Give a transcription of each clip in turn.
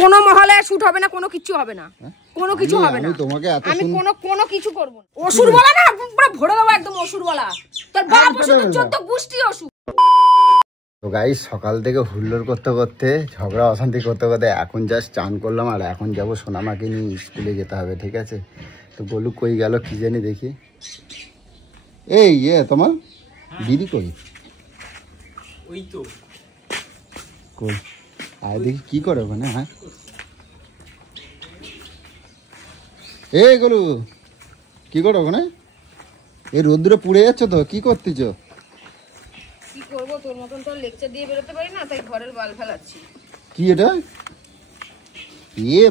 কোনো মহলে শুট হবে না, কোনো কিছু হবে না, কোনো কিছু হবে না। আমি কোনো কিছু করব না। অসুর বলা না, পুরো ভরে দেবো একদম অসুর বলা। তোর বাপ অসুর, 14 গোষ্ঠী অসুর। তো গাইস সকাল থেকে হুল্লোড় করতে করতে, ঝগড়া অশান্তি করতে করতে এখন জাস্ট চান করলাম, আর এখন যাবো সোনামাকে নিয়ে স্কুলে যেতে হবে, ঠিক আছে? তো গোলু কই গেল কি জানি, দেখি। এই তোমার দিদি কই? ওই তো কই আয় দেখি কি করে ওখানে। হ্যাঁ এই গোলু কি করো ওখানে? এই রোদ্দুরে পুড়ে যাচ্ছ তো, কি করতেছ? কি করব, তোর মতন তো লেকচার দিয়ে বেরোতে পারি না, তাই ঘরের বাল ফেলাচ্ছি। কি এটা?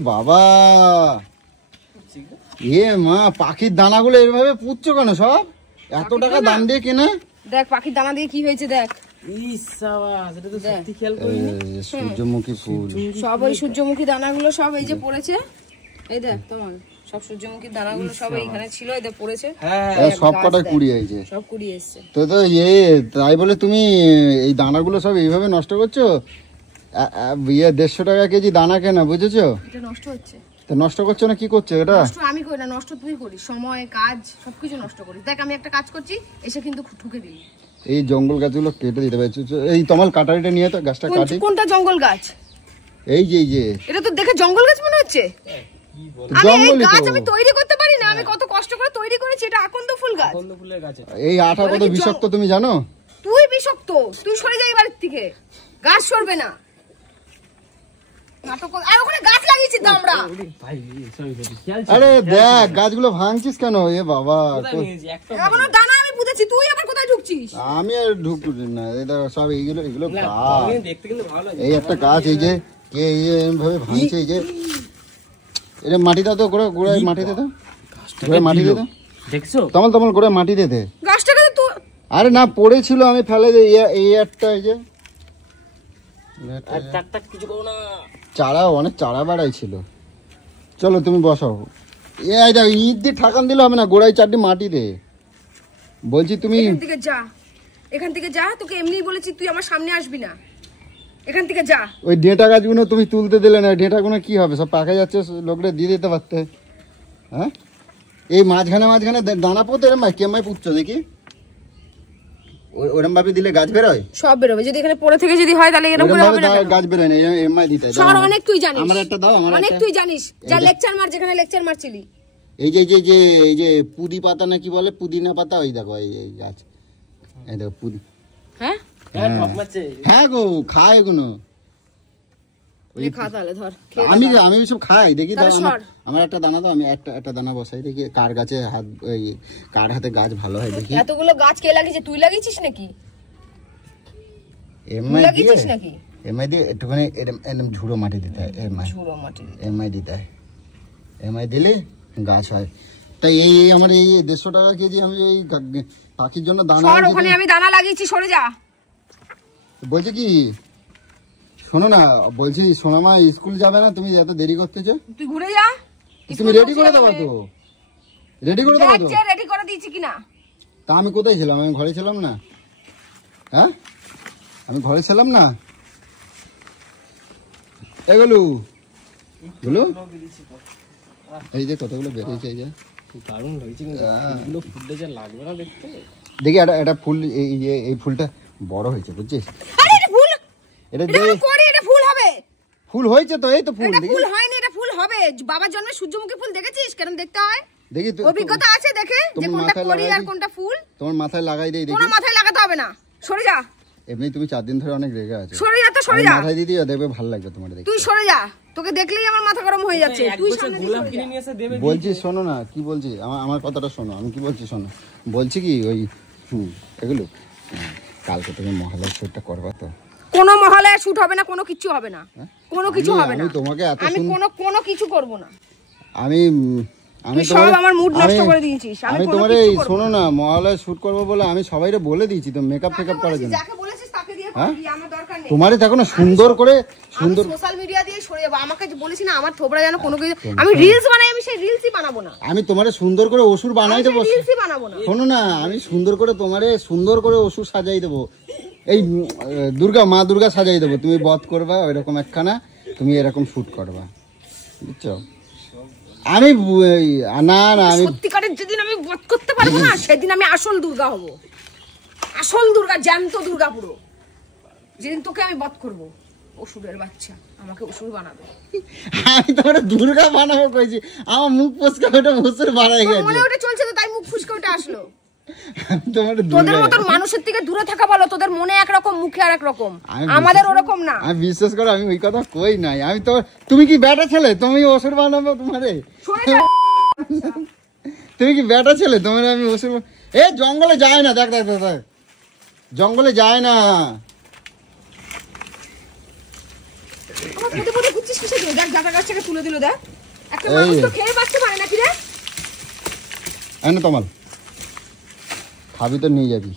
বাবা, মা, পাখির দানাগুলো এভাবে পুড়ছো কেন? সব এত টাকা দাম দিয়ে কেনা। দেখ পাখির দানা দিয়ে কি হয়েছে দেখ। সূর্যমুখী ফুল, সব ওই সূর্যমুখী দানাগুলো সব এই যে পড়েছে। এই দেখ তোমার সব সূর্যমুখী দানাগুলো সব এইখানে ছিল, এই দেখ পড়েছে। সব কটা কুড়ি হয়েছে, সব কুড়ি এসছে। তো তাই বলে তুমি এই দানাগুলো সব এইভাবে নষ্ট করছো? 150 টাকা কেজি দানা কেনা, বুঝেছো? এটা নষ্ট হচ্ছে। তো নষ্ট করছো না, কি করছো এটা? নষ্ট আমি করি না, নষ্ট তুই করিস। সময়, কাজ সবকিছু নষ্ট করিস। দেখ আমি একটা কাজ করছি, এসে কিন্তু ঠুকে দিই। এই জঙ্গল গাছগুলো কেটে দিতে পারছো? এই তোমার কাটারিটা নিয়ে তো গাছটা কাটি। কোনটা জঙ্গল গাছ? এই যে এটা তো দেখে জঙ্গল গাছ মনে হচ্ছে। আমি এই গাছ আমি তৈরি করতে পারি না, আমি কত কষ্ট করে তৈরি করেছি। এটা আকন্দ ফুল গাছ। আকন্দ ফুলের গাছ। এই আঠা কত বিষাক্ত তুমি জানো? তুই বিষাক্ত, তুই সরে যাই বাড়ির থেকে। গাছ সরবে না। নাটক আর ওখানে গাছ লাগিয়েছি তো আমরা। আরে দেখ গাছগুলো ভাঙছিস কেন? বাবা, এখনো দানা আমি বুঝেছি, তুই আবার কোথায় ঢুকছিস? আমি আর ঢুকছি না। এটা সব এগুলো গাছ। দেখতে কিন্তু ভালো লাগে। এই একটা গাছ, এই যে কে এইভাবে ভাঙছে, এই যে এটা মাটি দাও তো, গোড়ায় মাটি দে তো, গোড়ায় মাটি দে তো। দেখছো তোমার গোড়ায় মাটি দে দে। গাছটাকে তো আরে না, পড়েছিল, আমি ফেলে দিই। এই একটা, এই যে কিছু করো না। চারা, অনেক চারা বাড়াইছিল। চলো তুমি বসাও। এইটা ইট দিয়ে ঠাকান দিলে হবে না, গোড়ায় 4টি মাটি দে। বলছি তুমি এখান থেকে যা, তোকে এমনিই বলেছি তুই আমার সামনে আসবি না। এখান থেকে যা। ওই ডেটা গাছগুলো তুমি তুলতে দিলে না, ডেটাগুলো কি হবে? সব পাকে যাচ্ছে, লোকটা দিয়ে দিতে পারতে। হ্যাঁ, এই মাঝখানে দানা পোতে এরম কেমাই পুচ্ছ দেখি, ওরম ভাবে দিলে গাছ বেরোয়? সব বেরোবে। যদি এখানে পড়ে থেকে যদি হয় তাহলে এরকম হবে না, গাছ বেরোয় না। এমআই দিতে সর, অনেক তুই জানিস। আমার একটা দাও, আমার অনেক তুই জানিস। যা লেকচার মার, যেখানে লেকচার মারছিলি। এই যে পুদি পাতা না কি বলে, পুদিনা পাতা, ওই দেখো এই গাছ, এই দেখো পুদি। হ্যাঁ হ্যাঁ গো, খায় এগুলো। আমি সব খাই দেখি। আমার একটা দানা দাও, আমি একটা দানা বসাই দেখি কার গাছে হাত, কার হাতে গাছ ভালো হয় দেখি। এতগুলো গাছ কে লাগিয়েছে? তুই লাগিয়েছিস নাকি? এমআই দিয়ে একটুখানি এরম ঝুড়ো মাটি দিতে হয়। এমআই দিতে হয়, এমআই দিলে গাছ হয়। তাই এই আমার এই 150 টাকা কেজি আমি এই পাখির জন্য দানা। ওখানে আমি দানা লাগিয়েছি, সরে যা। বলছি কি, শোনো না, বলছি সোনামা স্কুল যাবে না, তুমি এত দেরি করতেছো। তুই ঘুরে যা। তুমি রেডি করে দেবো তো? রেডি করে দেবো তো? রেডি করে দিয়েছি কিনা? তা আমি কোথায় ছিলাম? আমি ঘরে ছিলাম না। হ্যাঁ, আমি ঘরে ছিলাম না। এগুলো এই যে কতগুলো বেরিয়েছে, এই যে দারুণ হয়েছে কিন্তু এগুলো ফুলটা যা লাগবে না দেখতে। দেখি একটা ফুল, এই ফুলটা বড় হয়েছে, বুঝছিস? এটা ফুল হবে। ফুল হয়েছে তো, এই তো ফুল। এটা ফুল হয়নি, এটা ফুল হবে। বাবার জন্মে সূর্যমুখী ফুল দেখেছিস কেমন দেখতে হয়? দেখি অভিজ্ঞতা আছে দেখে যে কোনটা করি আর কোনটা ফুল। তোমার মাথায় লাগাই দেই দেখি। তোমার মাথায় লাগাতে হবে না, সরে যা। এমনি তুমি 4 দিন ধরে অনেক রেগে আছো। সরে যা তো, সরে যা। মাথায় দিদি দেখবে ভালো লাগবে তোমার দেখতে। তুই সরে যা, তোকে দেখলেই আমার মাথা গরম হয়ে যাচ্ছে। তুই সামনে গোলাপ কিনে নিয়ে এসে দেবে। বলছি শোনো না, কি বলছি, আমার কথাটা শোনো। আমি কি বলছি শোনো। বলছি কি, ওই এগুলো কালকে তুমি মহলার শুটটা করবা তো? কোনো মহলায় শুট হবে না, কোনো কিছু হবে না, কোনো কিছু হবে না। আমি কোনো কিছু করব না। আমি সব আমার মুড নষ্ট করে দিয়েছিস। আমি তোমারে শোনো না, মহলায় শুট করব বলে আমি সবাইরে বলে দিয়েছি তো, মেকআপ ফেকআপ করার জন্য। যাকে বলেছিস তাকে দিয়ে করবি, আমার দরকার নেই। তোমারে দেখো না সুন্দর করে, সুন্দর সোশ্যাল মিডিয়া দিয়ে সরে যাব। আমাকে বলেছি না আমার থোবড়া যেন কোনো কিছু, আমি রিলস বানাই, আমি সেই রিলসই বানাবো না। আমি তোমারে সুন্দর করে অসুর বানাই দেবো। রিলসই বানাবো না। শোনো না, আমি সুন্দর করে তোমারে সুন্দর করে অসুর সাজাই দেবো। এই মা দুর্গা সাজাই দেবো। তুমি বধ করবা ওইরকম একখানা, তুমি এরকম শুট করবা, বুঝছো? আমি না আমি সত্যিকারের যেদিন আমি বধ করতে পারবো না সেদিন আমি আসল দুর্গা হব, আসল দুর্গা, জ্যান্ত দুর্গা পুরো। যেদিন তোকে আমি বধ করবো, অসুরের বাচ্চা আমাকে অসুর বানাবে। আমি তোমার দুর্গা বানাবো কইছি, আমার মুখ ফসকা ওটা অসুর বানাই গেছে। মনে ওটা চলছে তো তাই মুখ ফুসকে ওটা আসলো। তোমার তোদের মতন মানুষের থেকে দূরে থাকা ভালো, তোদের মনে একরকম মুখে আর এক রকম, আমাদের ওরকম না। আমি বিশ্বাস করো আমি ওই কথা কই নাই। আমি তো, তুমি কি বেটা ছেলে তুমি অসুর বানাবো তোমারে? তুমি কি বেটা ছেলে তোমার আমি অসুর? এ জঙ্গলে যায় না, দেখ দেখ দেখ, জঙ্গলে যায় না। তুলে দিল দেখ, একটা মানুষ তো খেয়ে বাঁচতে পারে না। কি রে এনে তোমার খাবি তো নিয়ে যাবি,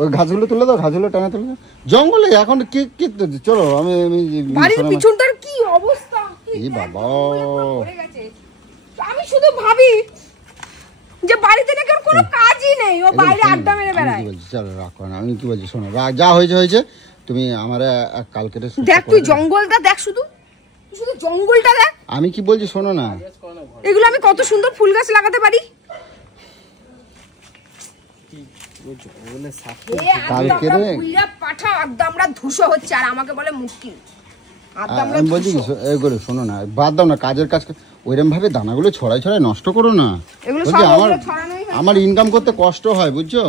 ওই ঘাসগুলো তুলে দাও, ঘাসগুলো টানা তুলে দাও। জঙ্গলে এখন কি কি, চলো আমি বাড়ির পিছনটার কি অবস্থা, এই বাবা। আমি শুধু ভাবি যে বাড়িতে নাকি ওর কোনো কাজই নেই, ও বাইরে আড্ডা মেরে বেড়ায়। চলো রাখো না, আমি কি বলছি শোনো, যা হয়েছে হয়েছে। তুমি আমার কালকে দেখ, তুই জঙ্গলটা দেখ, শুধু শুধু জঙ্গলটা দেখ। আমি কি বলছি শোনো না, এগুলো আমি কত সুন্দর ফুল গাছ লাগাতে পারি। কালকে রে পাঠা আড্ডামরা ধুসো হচ্ছে আর আমাকে বলে মুশকিল। আমি বলছি এই করে শোনো না, বাদ দাও না, কাজের কাজ ওইরকম ভাবে দানাগুলো ছড়াই ছড়াই নষ্ট করো না। আমার ইনকাম করতে কষ্ট হয়, বুঝছো?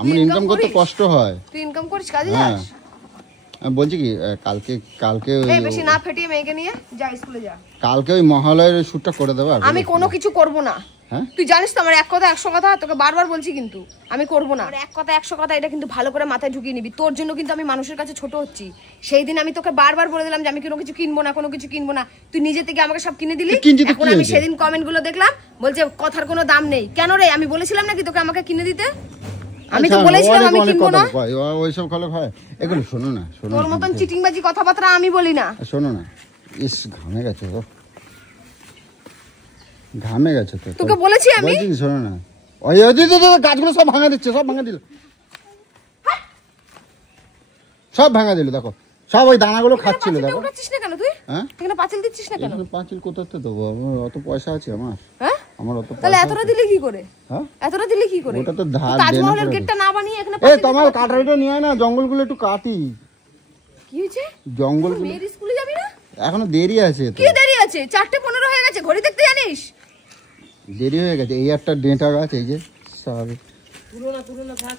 আমার ইনকাম করতে কষ্ট হয়। তুই ইনকাম করিস, কাজে যাস? আমি বলছি কি কালকে এই বেশি না ফেটিয়ে মেয়েকে নিয়ে যা, স্কুলে যা। কালকে ওই মহালয়ের শুটটা করে দেবো। আমি কোনো কিছু করব না। তুই জানিস তো আমার এক কথা 100 কথা, তোকে বারবার বলছি কিন্তু আমি করব না। এক কথা 100 কথা, এটা কিন্তু ভালো করে মাথায় ঢুকিয়ে নিবি। তোর জন্য কিন্তু আমি মানুষের কাছে ছোট হচ্ছি। সেই দিন আমি তোকে বারবার বলে দিলাম যে আমি কোনো কিছু কিনবো না, কোনো কিছু কিনবো না। তুই নিজে থেকে আমাকে সব কিনে দিলি। এখন আমি সেদিন কমেন্ট গুলো দেখলাম, বলছে কথার কোনো দাম নেই। কেন রে, আমি বলেছিলাম নাকি তোকে আমাকে কিনে দিতে? আমি তো বলেছিলাম আমি কিনবো না। ওইসব ভালো হয় এগুলো। শোনো না, শোনো, তোর মতন চিটিংবাজি কথাবার্তা আমি বলি না। শোনো না, ইস ঘামে গেছে তো, ঘামে গেছে তো। তোকে বলেছি আমি। শোনো না, ওই গাছগুলো সব ভাঙা দিচ্ছে, সব ভাঙা দিল, সব ভাঙা দিল। দেখো সব ওই দানাগুলো খাচ্ছিল। দেখো কেন তুই এখানে পাঁচিল দিচ্ছিস না কেন? পাঁচিল কোথাতে দেবো? আমার অত পয়সা আছে আমার? আমার অত পয়সা। তাহলে এতটা দিলে কি করে? এতটা দিলে কি করে? ওটা তো ধার তাজমহলের গেটটা না বানিয়ে এখানে এই তোমার কাটারিটা নিয়ে আয় না, জঙ্গলগুলো একটু কাটি। কি হয়েছে? জঙ্গলগুলো মেয়ের স্কুলে যাবি না? এখনো দেরি আছে তো। কি দেরি আছে? 4:15 হয়ে গেছে, ঘড়ি দেখতে জানিস? দেরি হয়ে গেছে। এই একটা ডেঁটা গাছ, এই যে স্বাভাবিক। তুলো না থাক।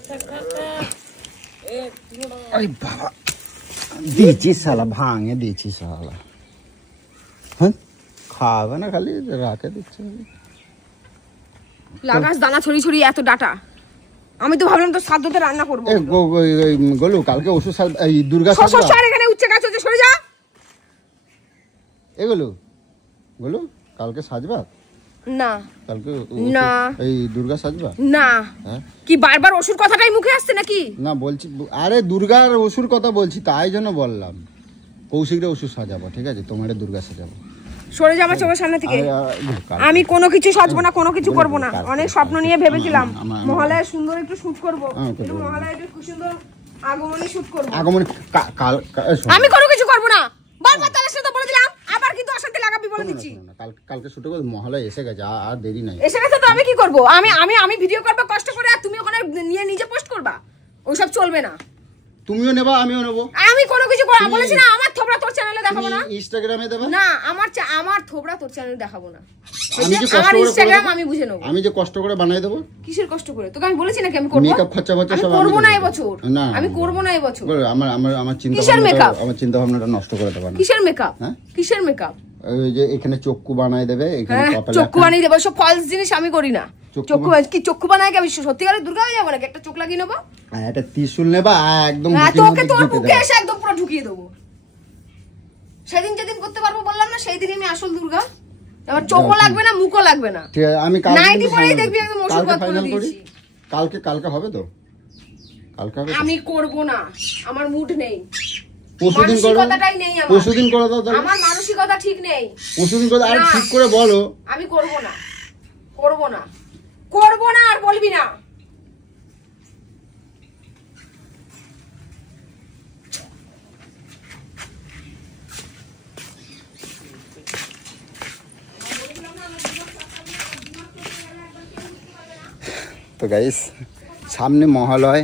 আরে বাবা, দিয়েছি শালা, ভাঙে দিয়েছি শালা। হ্যাঁ খাবে না, খালি রাখে দিচ্ছে। লাগাস দানা ছড়ি ছড়ি এত ডাটা। আমি তো ভাবলাম তো সাধ্যতে রান্না করবো। গোলু কালকে ওষুধ এই দুর্গা এখানে উচ্চে গাছ হচ্ছে, সরে যা। এগুলো গোলু কালকে সাজবা না? কালকে না। এই দুর্গা সাজবা না? কি বারবার অসুর কথাটাই মুখে আসছে নাকি? না বলছি, আরে দুর্গার অসুর কথা বলছি, তাই জন্য বললাম। কৌশিকরে অসুর সাজাবো, ঠিক আছে? তোমারে দুর্গা সাজাবো। সরে যা আমার চোখের সামনে থেকে। আমি কোনো কিছু সাজবো না, কোনো কিছু করবো না। অনেক স্বপ্ন নিয়ে ভেবেছিলাম মহালয়া সুন্দর একটু শুট করবো, মহালয়া একটু সুন্দর আগমনী শুট করবো। আগমনী আমি কোনো কিছু করবো না, বারবার তার সাথে বলে দিলাম, আবার কিন্তু অশান্তি লাগাবি বলে দিচ্ছি। কালকে শুট করবো, মহালয়া এসে গেছে, আর দেরি নাই। এসে গেছে তো আমি কি করবো? আমি ভিডিও করবো কষ্ট করে, আর তুমি ওখানে নিয়ে নিজে পোস্ট করবা। ওইসব চলবে না। তুমিও নেবা, আমিও নেবো। আমি কোনো কিছু করব বলেছি না। আমার থোবড়া তোর চ্যানেলে দেখাবো না, ইনস্টাগ্রামে দেবা না। আমার থোবড়া তোর চ্যানেলে দেখাবো না। আমি যে আমার ইনস্টাগ্রাম আমি বুঝে নেব। আমি যে কষ্ট করে বানাই দেবো। কিসের কষ্ট করে? তোকে আমি বলেছি নাকি আমি করব? মেকআপ খরচা সব আমি করব না এই বছর। না আমি করব না এই বছর। আমার চিন্তা ভাবনাটা নষ্ট করে দেবা না। কিসের মেকআপ? কিসের মেকআপ? ওই যে এখানে চক্ষু বানাই দেবে, এখানে কপালে চক্ষু বানিয়ে দেবে। সব ফলস জিনিস আমি করি না। চক্ষু বানায় কি আমি সত্যিকারের দুর্গা হয়ে যাবো নাকি? একটা চোখ লাগিয়ে নেবো, একটা ত্রিশূল নেবা, একদম তোকে তোর বুকে এসে একদম পুরো ঢুকিয়ে দেবো। সেদিন যেদিন করতে পারবো বললাম না, সেই দিন আমি আসল দুর্গা। আমার চোখও লাগবে না, মুখও লাগবে না। ঠিক আছে, আমি নাইটি পরেই দেখবি একদম ওষুধ বাদ করে দিয়েছি। কালকে হবে তো? কালকে হবে? আমি করব না, আমার মুড নেই। পরশুদিন করো, পরশুদিন করে দাও তাহলে। আমার মানসিকতা ঠিক নেই। পরশুদিন করে, আর ঠিক করে বলো। আমি করব না, আর বলবি না। তো গাইস সামনে মহালয়,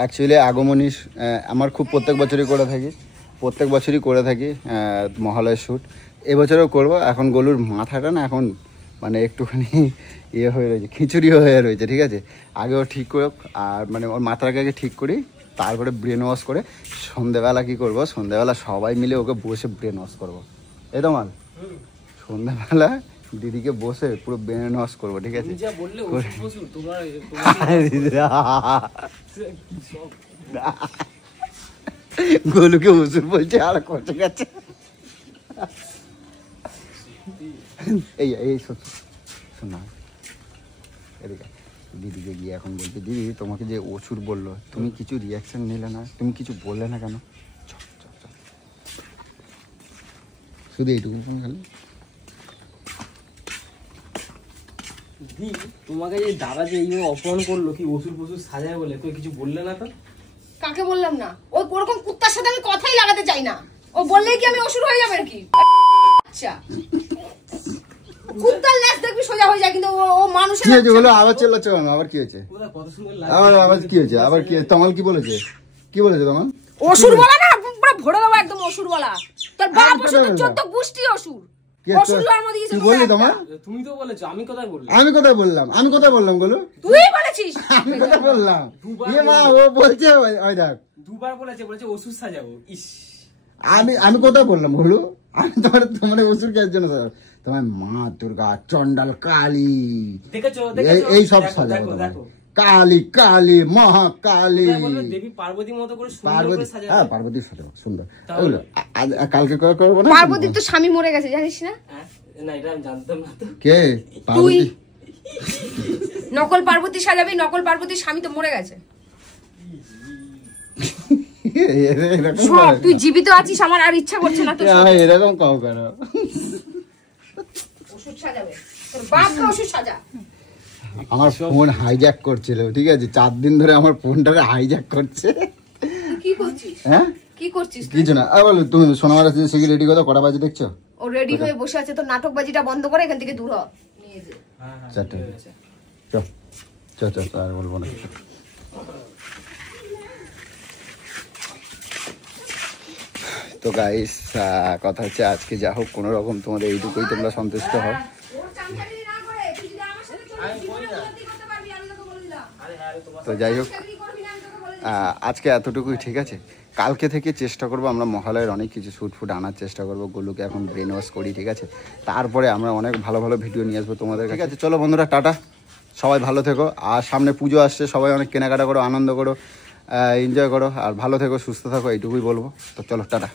অ্যাকচুয়ালি আগমনী আমার খুব প্রত্যেক বছরই করে থাকি মহালয়ের শ্যুট। এবছরেও করব। এখন গলুর মাথাটা না এখন মানে একটুখানি ইয়ে হয়ে রয়েছে, খিচুড়ি হয়ে রয়েছে, ঠিক আছে। আগেও ঠিক করে আর মানে ওর মাথাটাকে আগে ঠিক করি, তারপরে ব্রেন ওয়াশ করে সন্ধেবেলা কী করবো, সন্ধেবেলা সবাই মিলে ওকে বসে ব্রেন ওয়াশ করবো। এই তো মাল সন্ধ্যাবেলা দিদিকে বসে পুরো ব্রেন ওয়াশ করবো, ঠিক আছে। গোলুকে ওষুধ বলছে আর কষ্ট গেছে। এই শোনা, এদিকে দিদিকে গিয়ে এখন বলছি, দিদি তোমাকে যে ওষুধ বললো তুমি কিছু রিয়াকশন নিলে না, তুমি কিছু বললে না কেন? শুধু এইটুকু খালি তোমাকে যে দাদা যে এইভাবে অপমান করলো, কি ওষুধ ফসুধ সাজায় বলে, তুই কিছু বললে না তো? কাকে বললাম না? ওই ওরকম কুত্তার সাথে আমি কথাই লাগাতে চাই না। ও বললেই কি আমি অসুর হয়ে যাবে নাকি? আচ্ছা কুত্তার লেজ দেখবি সোজা হয়ে যায়, কিন্তু ও মানুষের কি হয়েছে বলো? আবার চেল্লাচ্ছ কেন? আবার কি হয়েছে? কত সুন্দর আবার কি হয়েছে? আবার কি তমাল কি বলেছে? কি বলেছে তমাল? অসুর বলা না, পুরো ভরে দেবো একদম অসুর বলা। তোর বাপ অসুর, 14 গোষ্ঠী অসুর। অসুরের মধ্যে কি বললি তোমার? তুমি তো বলেছো, আমি কোথায় বললাম? আমি কোথায় বললাম বলো? তুই বলেছিস। আমি কোথায় বললাম? এ মা ও বলছে, ওই দেখ দুবার বলেছে ওষুধ সাজাবো। ইস আমি কোথায় বললাম বলো? আমি তোমার ওষুধ খেয়ার জন্য তোমার মা দুর্গা, চন্ডাল, কালী, এই সব সাজাবো, কালী কালী মহাকালী, দেবী পার্বতীর মতো করে পার্বতী, হ্যাঁ পার্বতীর সাথে সুন্দর। কালকে করবো না? পার্বতীর তো স্বামী মরে গেছে জানিস না? না এটা আমি জানতাম না তো। কে তুই পার্বতী? নকল পার্বতী সাজাবি, নকল পার্বতীর স্বামী তো মরে গেছে। সব তুই জীবিত আছিস, আমার আর ইচ্ছা করছে না তোর সাথে। এরকম কাউ কেন? ওষুধ সাজাবে, তোর বাপকে ওষুধ সাজা। আমার ফোন হাইজ্যাক করছিল, ঠিক আছে, 4 দিন ধরে আমার ফোনটাকে হাইজ্যাক করছে। কি করছিস? হ্যাঁ কি করছিস? কিছু না। বলো তুমি সোনামার সেগুলো রেডি করো, কটা বাজে দেখছো? ও রেডি হয়ে বসে আছে, তোর নাটকবাজিটা বন্ধ করে এখান থেকে দূর হ। নিয়ে যা। চারটে চল আর বলবো না। তো গাইস কথা হচ্ছে আজকে যা হোক কোনো রকম তোমাদের এইটুকুই তোমরা সন্তুষ্ট হও। তো যাই হোক আজকে এতটুকুই, ঠিক আছে। কালকে থেকে চেষ্টা করবো আমরা মহালয়ের অনেক কিছু শ্যুট আনার চেষ্টা করবো। গোলুকে এখন ব্রেন ওয়াশ করি, ঠিক আছে। তারপরে আমরা অনেক ভালো ভালো ভিডিও নিয়ে আসবো তোমাদের, ঠিক আছে। চলো বন্ধুরা, টাটা, সবাই ভালো থেকো। আর সামনে পুজো আসছে, সবাই অনেক কেনাকাটা করো, আনন্দ করো, এনজয় করো, আর ভালো থেকো, সুস্থ থাকো, এইটুকুই বলবো। তো চলো টাটা।